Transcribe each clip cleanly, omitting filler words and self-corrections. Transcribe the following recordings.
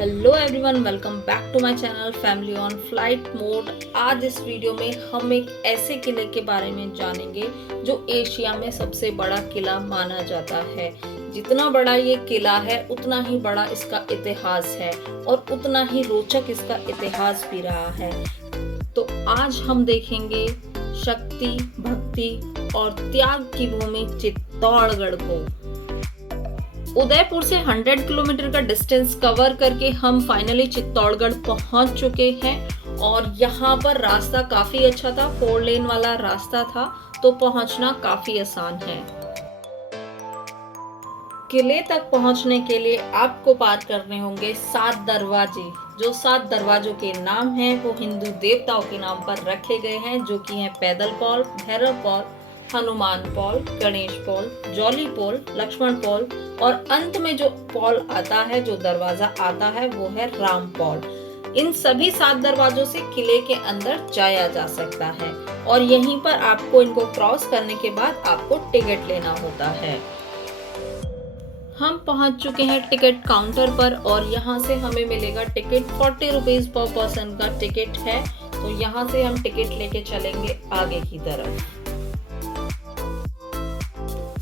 Hello everyone, welcome back to my channel family on flight mode. आज इस video में हम एक ऐसे किले के बारे में जानेंगे जो एशिया में सबसे बड़ा किला माना जाता है। जितना बड़ा ये किला है उतना ही बड़ा इसका इतिहास है और उतना ही रोचक इसका इतिहास भी रहा है। तो आज हम देखेंगे शक्ति, भक्ति और त्याग की भूमि चित्तौड़गढ़ को। उदयपुर से 100 किलोमीटर का डिस्टेंस कवर करके हम फाइनली चित्तौड़गढ़ पहुंच चुके हैं और यहाँ पर रास्ता काफी अच्छा था, 4 लेन वाला रास्ता था, तो पहुंचना काफी आसान है। किले तक पहुंचने के लिए आपको पार करने होंगे 7 दरवाजे। जो 7 दरवाजों के नाम हैं वो हिंदू देवताओं के नाम पर रखे गए हैं, जो कि हैं पैदल पॉल, भैरव पॉल, हनुमान पॉल, गणेश पॉल, जॉली पॉल, लक्ष्मण पॉल और अंत में जो पॉल आता है, जो दरवाजा आता है, वो है राम पॉल। इन सभी 7 दरवाजों से किले के अंदर जाया जा सकता है और यहीं पर आपको इनको क्रॉस करने के बाद आपको टिकट लेना होता है। हम पहुंच चुके हैं टिकट काउंटर पर और यहाँ से हमें मिलेगा टिकट। 40 रुपीज पर पर्सन का टिकट है, तो यहाँ से हम टिकट लेके चलेंगे आगे की तरफ।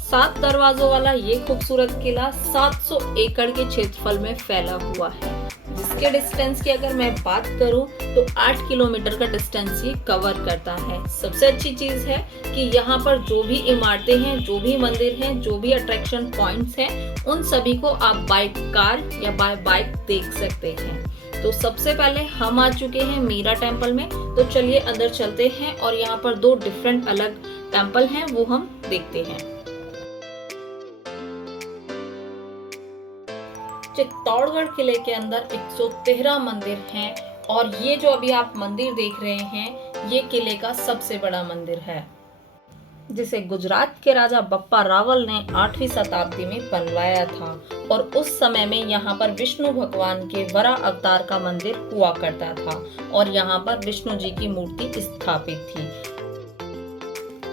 7 दरवाजों वाला ये खूबसूरत किला 700 एकड़ के क्षेत्रफल में फैला हुआ है, जिसके डिस्टेंस की अगर मैं बात करूं तो 8 किलोमीटर का डिस्टेंस ये कवर करता है। सबसे अच्छी चीज है कि यहाँ पर जो भी इमारतें हैं, जो भी मंदिर हैं, जो भी अट्रैक्शन पॉइंट्स हैं, उन सभी को आप बाय कार या बाय बाइक देख सकते हैं। तो सबसे पहले हम आ चुके हैं मीरा टेम्पल में, तो चलिए अंदर चलते हैं और यहाँ पर 2 डिफरेंट अलग टेम्पल हैं, वो हम देखते हैं। चित्तौड़गढ़ किले के अंदर 113 मंदिर हैं और ये जो अभी आप मंदिर देख रहे हैं, ये किले का सबसे बड़ा मंदिर है, जिसे गुजरात के राजा बप्पा रावल ने 8वीं शताब्दी में बनवाया था और उस समय में यहाँ पर विष्णु भगवान के वरा अवतार का मंदिर हुआ करता था और यहाँ पर विष्णु जी की मूर्ति स्थापित थी।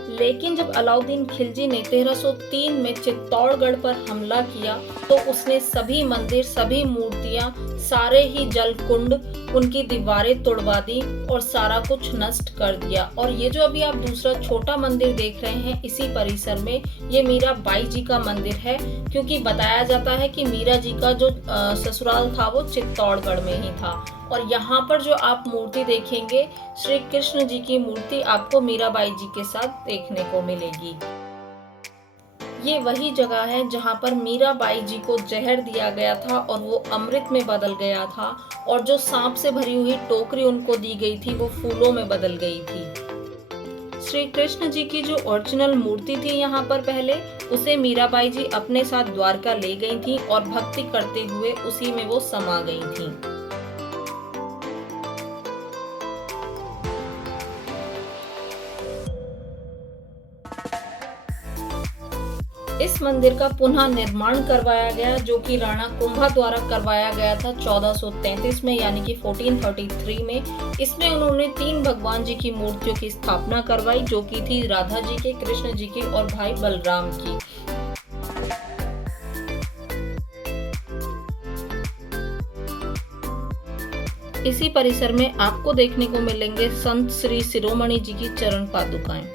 लेकिन जब अलाउद्दीन खिलजी ने 1303 में चित्तौड़गढ़ पर हमला किया तो उसने सभी मंदिर, सभी मूर्तियां, सारे ही जल कुंड, उनकी दीवारें तोड़वा दी और सारा कुछ नष्ट कर दिया। और ये जो अभी आप दूसरा छोटा मंदिर देख रहे हैं, इसी परिसर में ये मीरा बाई जी का मंदिर है, क्योंकि बताया जाता है कि मीरा जी का जो ससुराल था वो चित्तौड़गढ़ में ही था। और यहाँ पर जो आप मूर्ति देखेंगे, श्री कृष्ण जी की मूर्ति आपको मीराबाई जी के साथ देखने को मिलेगी। ये वही जगह है जहाँ पर मीराबाई जी को जहर दिया गया था और वो अमृत में बदल गया था और जो सांप से भरी हुई टोकरी उनको दी गई थी वो फूलों में बदल गई थी। श्री कृष्ण जी की जो ओरिजिनल मूर्ति थी यहाँ पर पहले, उसे मीराबाई जी अपने साथ द्वारका ले गई थी और भक्ति करते हुए उसी में वो समा गई थी। इस मंदिर का पुनः निर्माण करवाया गया, जो कि राणा कुंभा द्वारा करवाया गया था 1433 में, यानी कि 1433 में। इसमें उन्होंने 3 भगवान जी की मूर्तियों की स्थापना करवाई, जो कि थी राधा जी के, कृष्ण जी की और भाई बलराम की। इसी परिसर में आपको देखने को मिलेंगे संत श्री शिरोमणि जी की चरण पादुकाएं।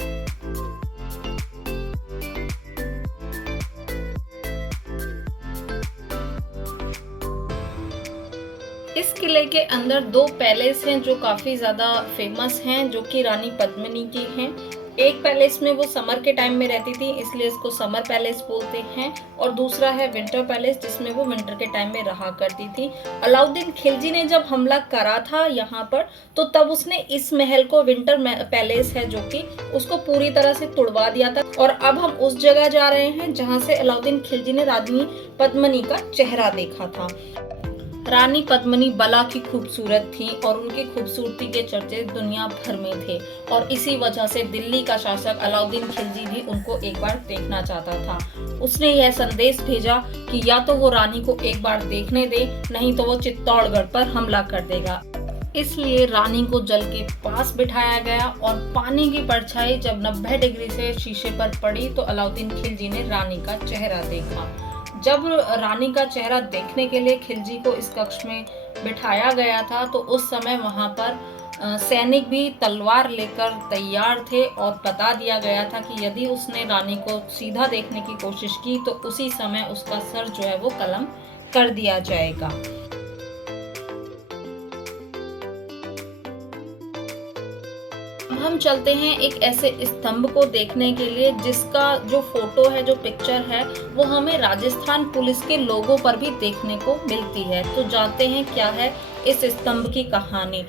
इस किले के अंदर 2 पैलेस हैं जो काफी ज्यादा फेमस हैं, जो कि रानी पद्मिनी की हैं। एक पैलेस में वो समर के टाइम में रहती थी, इसलिए इसको समर पैलेस बोलते हैं, और दूसरा है विंटर पैलेस, जिसमें वो विंटर के टाइम में रहा करती थी। अलाउद्दीन खिलजी ने जब हमला करा था यहाँ पर, तो तब उसने इस महल को, विंटर पैलेस है जो कि, उसको पूरी तरह से तोड़वा दिया था। और अब हम उस जगह जा रहे हैं जहाँ से अलाउद्दीन खिलजी ने रानी पद्मिनी का चेहरा देखा था। रानी पद्मिनी बला की खूबसूरत थी और उनकी खूबसूरती के चर्चे दुनिया भर में थे और इसी वजह से दिल्ली का शासक अलाउद्दीन खिलजी भी उनको एक बार देखना चाहता था। उसने यह संदेश भेजा कि या तो वो रानी को एक बार देखने दे, नहीं तो वो चित्तौड़गढ़ पर हमला कर देगा। इसलिए रानी को जल के पास बिठाया गया और पानी की परछाई जब 90 डिग्री से शीशे पर पड़ी तो अलाउद्दीन खिलजी ने रानी का चेहरा देखा। जब रानी का चेहरा देखने के लिए खिलजी को इस कक्ष में बिठाया गया था तो उस समय वहाँ पर सैनिक भी तलवार लेकर तैयार थे और बता दिया गया था कि यदि उसने रानी को सीधा देखने की कोशिश की तो उसी समय उसका सर जो है वो कलम कर दिया जाएगा। हम चलते हैं एक ऐसे स्तंभ को देखने के लिए जिसका जो फोटो है, जो पिक्चर है, वो हमें राजस्थान पुलिस के लोगों पर भी देखने को मिलती है। तो जानते हैं क्या है इस स्तंभ की कहानी।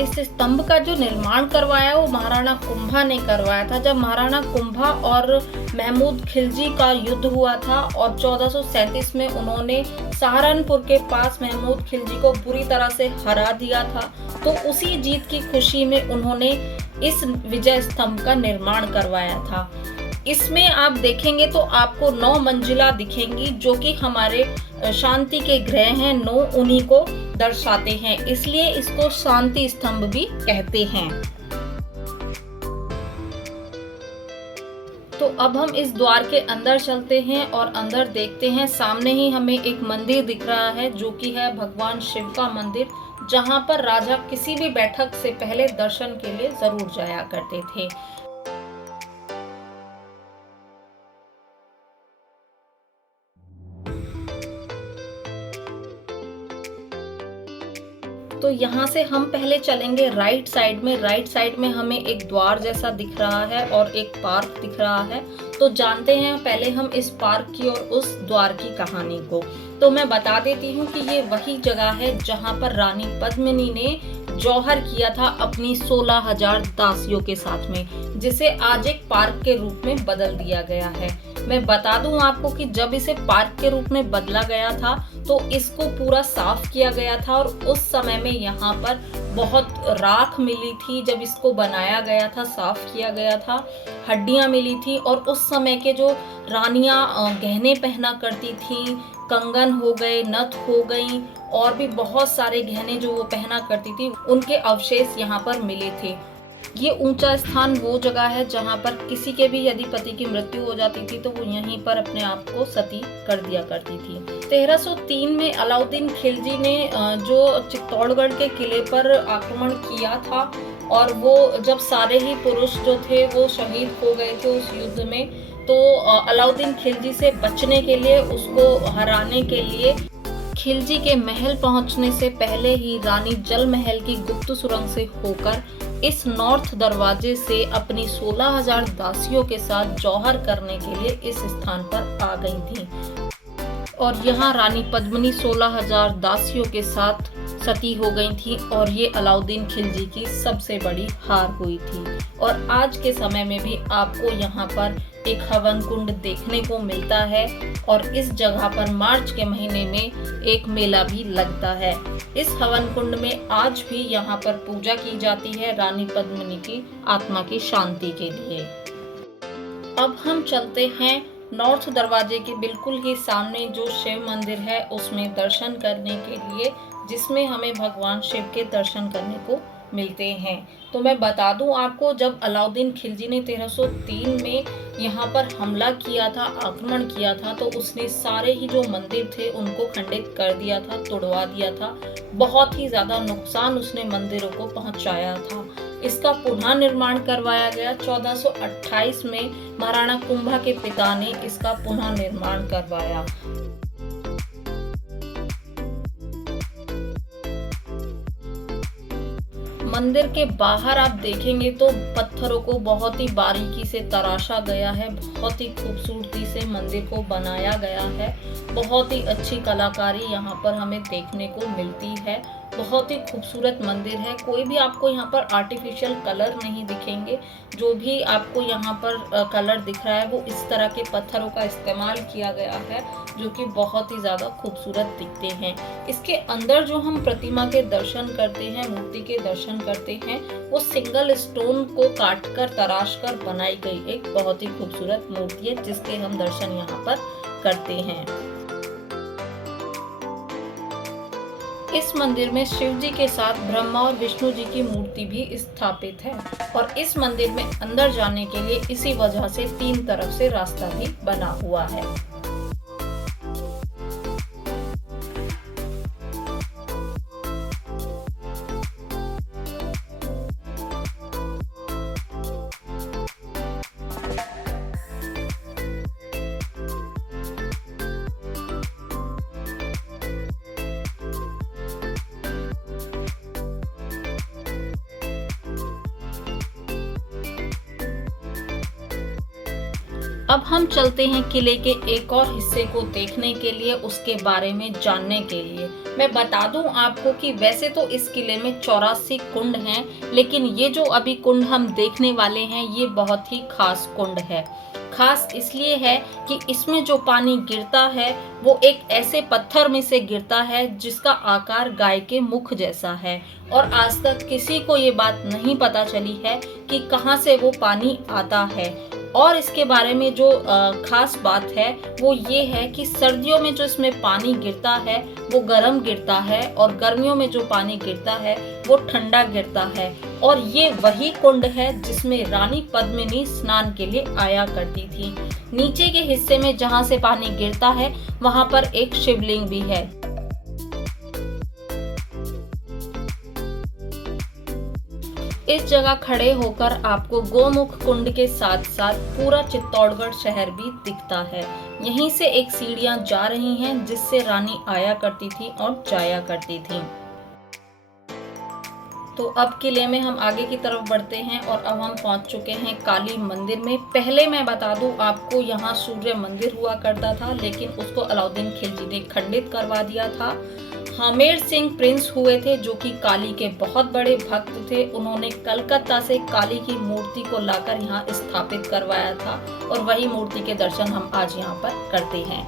इस स्तंभ का जो निर्माण करवाया वो महाराणा कुंभा ने करवाया था। जब महाराणा कुंभा और महमूद खिलजी का युद्ध हुआ था और 1437 में उन्होंने सहारनपुर के पास महमूद खिलजी को बुरी तरह से हरा दिया था, तो उसी जीत की खुशी में उन्होंने इस विजय स्तंभ का निर्माण करवाया था। इसमें आप देखेंगे तो आपको 9 मंजिला दिखेंगी जो कि हमारे शांति के ग्रह हैं, 9 उन्हीं को दर्शाते हैं, इसलिए इसको शांति स्तंभ भी कहते हैं। तो अब हम इस द्वार के अंदर चलते हैं और अंदर देखते हैं। सामने ही हमें एक मंदिर दिख रहा है जो कि है भगवान शिव का मंदिर, जहां पर राजा किसी भी बैठक से पहले दर्शन के लिए जरूर जाया करते थे। तो यहाँ से हम पहले चलेंगे राइट साइड में। राइट साइड में हमें एक द्वार जैसा दिख रहा है और एक पार्क दिख रहा है। तो जानते हैं पहले हम इस पार्क की और उस द्वार की कहानी को। तो मैं बता देती हूँ कि ये वही जगह है जहाँ पर रानी पद्मिनी ने जौहर किया था अपनी 16,000 दासियों के साथ में, जिसे आज एक पार्क के रूप में बदल दिया गया है। मैं बता दूं आपको कि जब इसे पार्क के रूप में बदला गया था तो इसको पूरा साफ किया गया था और उस समय में यहाँ पर बहुत राख मिली थी। जब इसको बनाया गया था, साफ किया गया था, हड्डियां मिली थी और उस समय के जो रानियां गहने पहना करती थी, कंगन हो गए, नथ हो गई और भी बहुत सारे गहने जो वो पहना करती थी, उनके अवशेष यहाँ पर मिले थे। ये ऊंचा स्थान वो जगह है जहाँ पर किसी के भी यदि पति की मृत्यु हो जाती थी तो वो यहीं पर अपने आप को सती कर दिया करती थी। 1303 में अलाउद्दीन खिलजी ने जो चित्तौड़गढ़ के किले पर आक्रमण किया था और वो जब सारे ही पुरुष जो थे वो शहीद हो गए थे उस युद्ध में, तो अलाउद्दीन खिलजी से बचने के लिए, उसको हराने के लिए खिलजी के महल पहुंचने से पहले ही रानी जल महल की गुप्त सुरंग से होकर इस नॉर्थ दरवाजे से अपनी 16,000 दासियों के साथ जौहर करने के लिए इस स्थान पर आ गई थी और यहाँ रानी पद्मिनी 16,000 दासियों के साथ सती हो गई थी और ये अलाउद्दीन खिलजी की सबसे बड़ी हार हुई थी। और आज के समय में भी आपको यहाँ पर एक हवन कुंड देखने को मिलता है और इस जगह पर मार्च के महीने में एक मेला भी लगता है। इस हवन कुंड में आज भी यहाँ पर पूजा की जाती है रानी पद्मिनी की आत्मा की शांति के लिए। अब हम चलते हैं नॉर्थ दरवाजे के बिल्कुल ही सामने जो शिव मंदिर है उसमें दर्शन करने के लिए, जिसमें हमें भगवान शिव के दर्शन करने को मिलते हैं। तो मैं बता दूं आपको, जब अलाउद्दीन खिलजी ने 1303 में यहाँ पर हमला किया था, आक्रमण किया था, तो उसने सारे ही जो मंदिर थे उनको खंडित कर दिया था, तोड़वा दिया था। बहुत ही ज्यादा नुकसान उसने मंदिरों को पहुंचाया था। इसका पुनः निर्माण करवाया गया 1428 में। महाराणा कुंभा के पिता ने इसका पुनः निर्माण करवाया। मंदिर के बाहर आप देखेंगे तो पत्थरों को बहुत ही बारीकी से तराशा गया है, बहुत ही खूबसूरती से मंदिर को बनाया गया है। बहुत ही अच्छी कलाकारी यहाँ पर हमें देखने को मिलती है। बहुत ही खूबसूरत मंदिर है। कोई भी आपको यहाँ पर आर्टिफिशियल कलर नहीं दिखेंगे। जो भी आपको यहाँ पर कलर दिख रहा है वो इस तरह के पत्थरों का इस्तेमाल किया गया है जो कि बहुत ही ज़्यादा खूबसूरत दिखते हैं। इसके अंदर जो हम प्रतिमा के दर्शन करते हैं, मूर्ति के दर्शन करते हैं, वो सिंगल स्टोन को काट कर तराश कर बनाई गई एक बहुत ही खूबसूरत मूर्ति है जिसके हम दर्शन यहाँ पर करते हैं। इस मंदिर में शिव जी के साथ ब्रह्मा और विष्णु जी की मूर्ति भी स्थापित है और इस मंदिर में अंदर जाने के लिए इसी वजह से 3 तरफ से रास्ता भी बना हुआ है। अब हम चलते हैं किले के एक और हिस्से को देखने के लिए, उसके बारे में जानने के लिए। मैं बता दूं आपको कि वैसे तो इस किले में 84 कुंड हैं, लेकिन ये जो अभी कुंड हम देखने वाले हैं ये बहुत ही खास कुंड है। खास इसलिए है कि इसमें जो पानी गिरता है वो एक ऐसे पत्थर में से गिरता है जिसका आकार गाय के मुख जैसा है और आज तक किसी को ये बात नहीं पता चली है कि कहाँ से वो पानी आता है। और इसके बारे में जो खास बात है वो ये है कि सर्दियों में जो इसमें पानी गिरता है वो गर्म गिरता है और गर्मियों में जो पानी गिरता है वो ठंडा गिरता है। और ये वही कुंड है जिसमें रानी पद्मिनी स्नान के लिए आया करती थी। नीचे के हिस्से में जहाँ से पानी गिरता है वहाँ पर एक शिवलिंग भी है। इस जगह खड़े होकर आपको गोमुख कुंड के साथ साथ पूरा चित्तौड़गढ़ शहर भी दिखता है। यहीं से एक सीढ़ियां जा रही हैं जिससे रानी आया करती थी और जाया करती थी। तो अब किले में हम आगे की तरफ बढ़ते हैं और अब हम पहुंच चुके हैं काली मंदिर में। पहले मैं बता दूं आपको, यहाँ सूर्य मंदिर हुआ करता था लेकिन उसको अलाउद्दीन खिलजी ने खंडित करवा दिया था। हमीर सिंह प्रिंस हुए थे जो कि काली के बहुत बड़े भक्त थे। उन्होंने कलकत्ता से काली की मूर्ति को लाकर यहाँ स्थापित करवाया था और वही मूर्ति के दर्शन हम आज यहाँ पर करते हैं।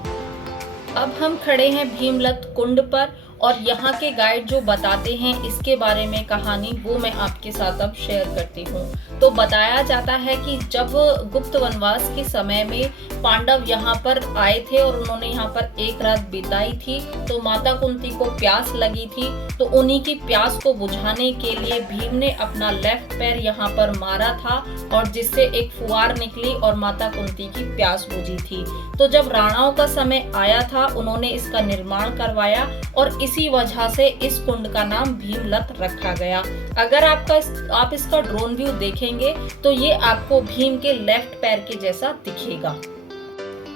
अब हम खड़े हैं भीमलत कुंड पर और यहाँ के गाइड जो बताते हैं इसके बारे में कहानी, वो मैं आपके साथ अब शेयर करती हूँ। तो बताया जाता है कि जब गुप्त वनवास के समय में पांडव यहाँ पर आए थे और उन्होंने यहाँ पर एक रात बिताई थी, तो माता कुंती को प्यास लगी थी। तो उन्हीं की प्यास को बुझाने के लिए भीम ने अपना लेफ्ट पैर यहाँ पर मारा था और जिससे एक फुहार निकली और माता कुंती की प्यास बुझी थी। तो जब राणाओं का समय आया था उन्होंने इसका निर्माण करवाया और इसी वजह से इस कुंड का नाम भीमलत रखा गया। अगर आप इसका ड्रोन व्यू देखेंगे तो ये आपको भीम के लेफ्ट पैर के जैसा दिखेगा।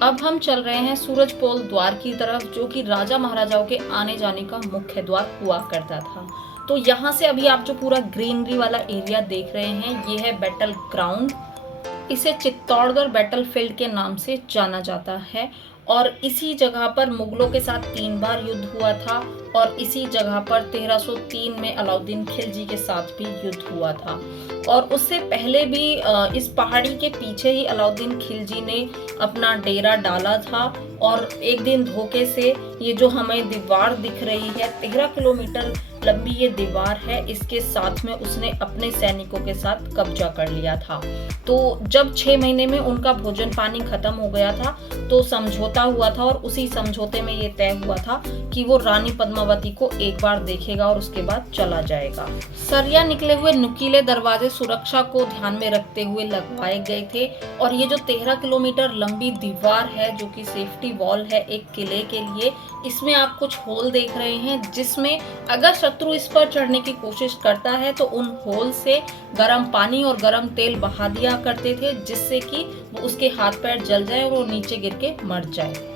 अब हम चल रहे हैं सूरजपोल द्वार की तरफ, जो कि राजा महाराजाओं के आने जाने का मुख्य द्वार हुआ करता था। तो यहाँ से अभी आप जो पूरा ग्रीनरी वाला एरिया देख रहे हैं ये है बैटल ग्राउंड। इसे चित्तौड़गढ़ बैटलफील्ड के नाम से जाना जाता है और इसी जगह पर मुगलों के साथ 3 बार युद्ध हुआ था और इसी जगह पर 1303 में अलाउद्दीन खिलजी के साथ भी युद्ध हुआ था। और उससे पहले भी इस पहाड़ी के पीछे ही अलाउद्दीन खिलजी ने अपना डेरा डाला था और एक दिन धोखे से ये जो हमें दीवार दिख रही है 13 किलोमीटर लंबी ये दीवार है, इसके साथ में उसने अपने सैनिकों के साथ कब्जा कर लिया था। तो जब 6 महीने में उनका भोजन पानी खत्म हो गया था तो समझौता हुआ था और उसी समझौते में ये तय हुआ था कि वो रानी पद्मावती को एक बार देखेगा और उसके बाद चला जाएगा। सरिया निकले हुए नुकीले दरवाजे सुरक्षा को ध्यान में रखते हुए लगवाए गए थे और ये जो 13 किलोमीटर लंबी दीवार है जो कि सेफ्टी वॉल है एक किले के लिए, इसमें आप कुछ होल देख रहे हैं जिसमें अगर शत्रु इस पर चढ़ने की कोशिश करता है तो उन होल से गर्म पानी और गर्म तेल बहा दिया करते थे जिससे कि वो उसके हाथ पैर जल जाए और वो नीचे गिर के मर जाए।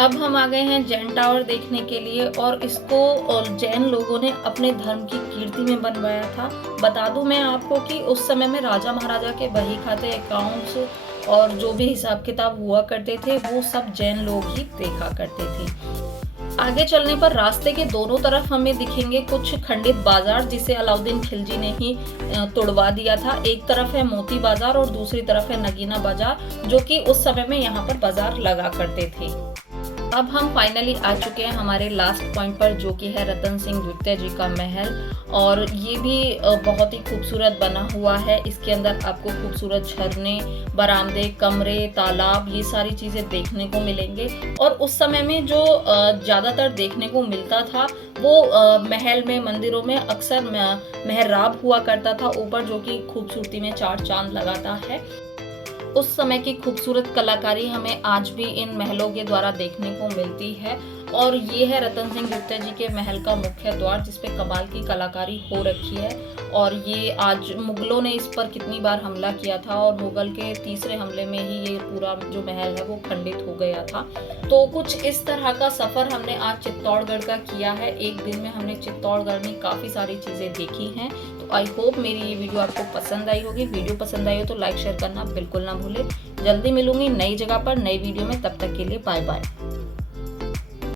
अब हम आ गए हैं जैन टावर देखने के लिए और इसको जैन लोगों ने अपने धर्म की कीर्ति में बनवाया था। बता दूं मैं आपको कि उस समय में राजा महाराजा के बही खाते अकाउंट्स और जो भी हिसाब किताब हुआ करते थे वो सब जैन लोग ही देखा करते थे। आगे चलने पर रास्ते के दोनों तरफ हमें दिखेंगे कुछ खंडित बाजार जिसे अलाउद्दीन खिलजी ने ही तोड़वा दिया था। एक तरफ है मोती बाजार और दूसरी तरफ है नगीना बाजार, जो कि उस समय में यहाँ पर बाजार लगा करते थे। अब हम फाइनली आ चुके हैं हमारे लास्ट पॉइंट पर, जो कि है रतन सिंह द्वितीय जी का महल। और ये भी बहुत ही खूबसूरत बना हुआ है। इसके अंदर आपको खूबसूरत झरने, बरामदे, कमरे, तालाब, ये सारी चीज़ें देखने को मिलेंगे। और उस समय में जो ज़्यादातर देखने को मिलता था वो महल में, मंदिरों में अक्सर मेहराब हुआ करता था ऊपर, जो कि खूबसूरती में चार चांद लगाता है। उस समय की खूबसूरत कलाकारी हमें आज भी इन महलों के द्वारा देखने को मिलती है। और ये है रतन सिंह द्वितीय जी के महल का मुख्य द्वार, जिस पे कमाल की कलाकारी हो रखी है। और ये आज मुगलों ने इस पर कितनी बार हमला किया था, और मुगल के तीसरे हमले में ही ये पूरा जो महल है वो खंडित हो गया था। तो कुछ इस तरह का सफ़र हमने आज चित्तौड़गढ़ का किया है। एक दिन में हमने चित्तौड़गढ़ में काफ़ी सारी चीज़ें देखी हैं। तो आई होप मेरी ये वीडियो आपको पसंद आई होगी। वीडियो पसंद आई हो तो लाइक शेयर करना बिल्कुल ना भूलें। जल्दी मिलूंगी नई जगह पर, नई वीडियो में। तब तक के लिए बाय बाय।